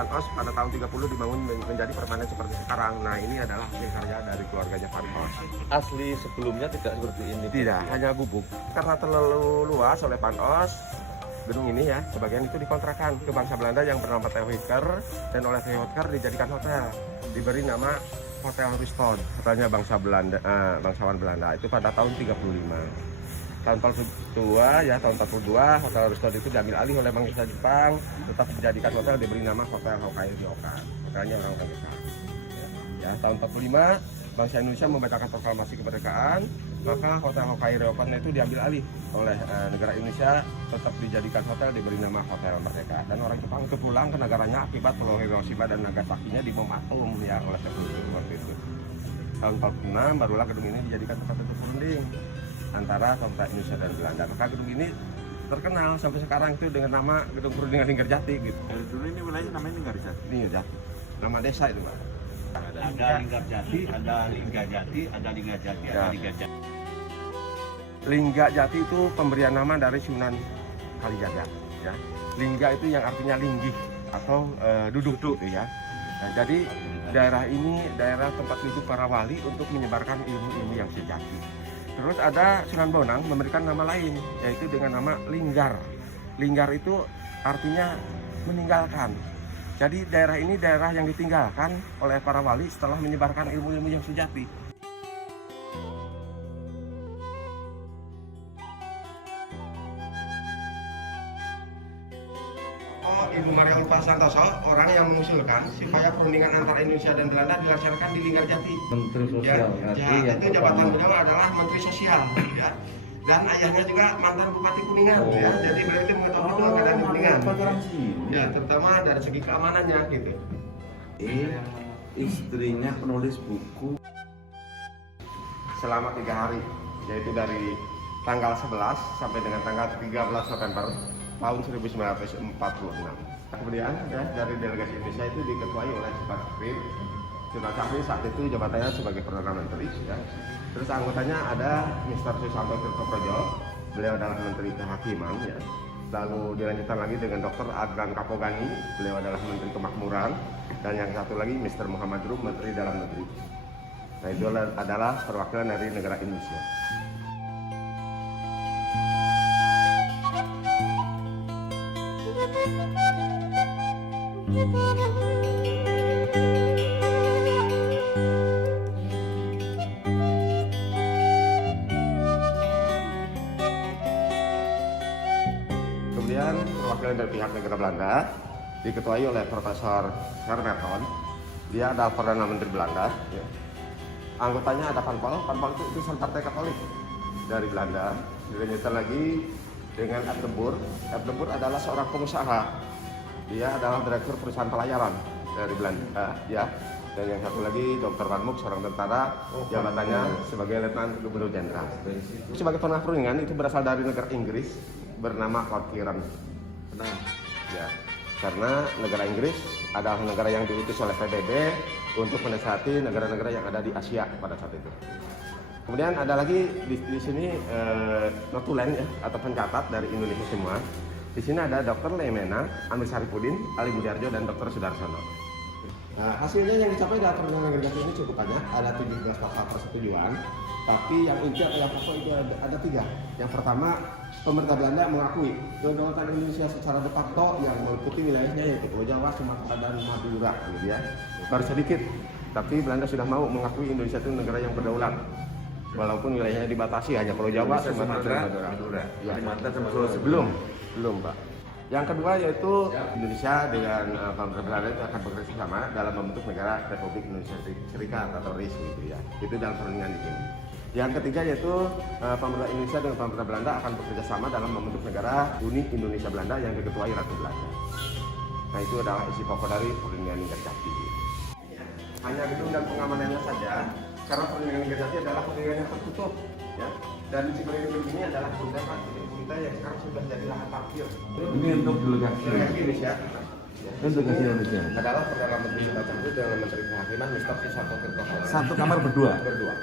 Panos pada tahun 30 dibangun menjadi permanen seperti sekarang. Nah, ini adalah hasil karya dari keluarganya Panos. Asli sebelumnya tidak seperti ini. Tidak, hanya gubuk. Karena terlalu luas oleh Panos, gedung ini ya, sebagian itu dikontrakan ke bangsa Belanda yang bernama Theo Hicker, dan oleh Theo Hicker dijadikan hotel. Diberi nama Hotel Ruston, hotelnya bangsawan Belanda itu pada tahun 35. Tahun 42 ya, tahun 42 Hotel Ruston itu diambil alih oleh bangsa Jepang, tetap dijadikan hotel, diberi nama Hotel Hokkaido Ryokan. Hotelnya orang Jepang. Ya, tahun 45 bangsa Indonesia membacakan proklamasi kemerdekaan, maka Hotel Hokkaido Ryokan itu diambil alih oleh negara Indonesia, tetap dijadikan hotel, diberi nama Hotel Merdeka. Dan orang Jepang itu pulang ke negaranya akibat Pulau Hiroshima dan Nagasaki-nya dibom atom ya oleh sekutu waktu itu. Tahun 46 barulah gedung ini dijadikan tempat tutup runding antara pemerintah Indonesia dan Belanda. Maka gedung ini terkenal sampai sekarang itu dengan nama Gedung Perundingan Linggarjati gitu. Dari dulu ini wilayahnya namanya Linggarjati. Linggarjati. Nama desa itu, Pak. Ada Linggarjati, ada Linggajati, ada Linggajati, ada Linggajati. Linggajati itu pemberian nama dari Sunan Kalijaga ya. Lingga itu yang artinya linggih atau duduk gitu ya. Nah, jadi daerah ini daerah tempat duduk para wali untuk menyebarkan ilmu-ilmu yang sejati. Terus ada Sunan Bonang memberikan nama lain, yaitu dengan nama Linggar. Linggar itu artinya meninggalkan. Jadi daerah ini daerah yang ditinggalkan oleh para wali setelah menyebarkan ilmu-ilmu yang sejati. Ibu Maria Ulfa Santoso, orang yang mengusulkan supaya perundingan antara Indonesia dan Belanda dilaksanakan di Linggarjati. Menteri Sosial. Ya, itu jabatan beliau adalah Menteri Sosial. Ya. Dan ayahnya juga mantan Bupati Kuningan. Ya. Jadi beliau itu mengetahui betul keadaan di Kuningan. Ya, terutama dari segi keamanannya gitu. Istrinya penulis buku. Selama 3 hari, yaitu dari tanggal 11 sampai dengan tanggal 13 November tahun 1946. Kemudian ya, dari delegasi Indonesia itu diketuai oleh Sultan Syahrir. Sultan Syahrir saat itu jabatannya sebagai Perdana Menteri ya. Terus anggotanya ada Mr. Susanto Tirtoprojo, beliau adalah Menteri Kehakiman ya. Lalu dilanjutkan lagi dengan Dr. Adnan Kapogani, beliau adalah Menteri Kemakmuran, dan yang satu lagi Mr. Muhammad Rum, Menteri Dalam Negeri. Nah, itu adalah perwakilan dari negara Indonesia. Kemudian perwakilan dari pihak negara Belanda diketuai oleh Profesor Hermerton. Dia adalah Perdana Menteri Belanda. Ya. Anggotanya ada Panpel itu utusan Partai Katolik dari Belanda. Dilanjutkan lagi dengan F. de Boer adalah seorang pengusaha. Dia adalah direktur perusahaan pelayaran dari Belanda. Ya. Dan yang satu lagi Dr. Van Mook, seorang tentara, jabatannya sebagai Letnan Gubernur Jenderal. Sebagai pernah perundingan itu berasal dari negara Inggris bernama Lord Kiran. Nah, ya, karena negara Inggris adalah negara yang diutus oleh PBB untuk menasihati negara-negara yang ada di Asia pada saat itu. Kemudian ada lagi di sini notulen ya, atau pencatat dari Indonesia semua. Di sini ada Dr. Lemena, Amir Saripudin, Ali Budiarjo, dan Dr. Sudarsono. Nah, hasilnya yang dicapai dalam perundingan Linggarjati ini cukup banyak, ada 17 pasal persetujuan. Tapi yang inti atau yang pokok itu ada 3. Yang pertama, pemerintah Belanda mengakui kedaulatan Indonesia secara de facto yang meliputi wilayahnya yaitu Pulau Jawa, Sumatera, dan Madura, gitu ya. Baru sedikit, tapi Belanda sudah mau mengakui Indonesia itu negara yang berdaulat. Walaupun wilayahnya dibatasi hanya Pulau Jawa, Sumatera, dan Madura. Ya, belum, Pak. Yang kedua yaitu Indonesia dengan pemerintah Belanda itu akan bekerja sama dalam membentuk negara Republik Indonesia Serikat atau RIS gitu ya. Itu dalam perundingan di sini. Yang ketiga yaitu pemerintah Indonesia dengan pemerintah Belanda akan bekerja sama dalam membentuk negara Uni Indonesia Belanda yang diketuai Ratu Belanda. Nah, itu adalah isi pokok dari perundingan Linggarjati. Hanya gedung dan pengamanannya saja, karena perundingan Linggarjati adalah perundingan yang tertutup, ya. Dan di sekeliling gedung ini adalah kita yang sekarang sudah jadi lahan parkir. Ini untuk delegasi Indonesia. Delegasi Indonesia. Adalah Perdana Menteri Sultan Syahrir dengan Menteri Kehakiman Mr. Susanto Tirtoprojo. Satu kamar berdua. Berdua.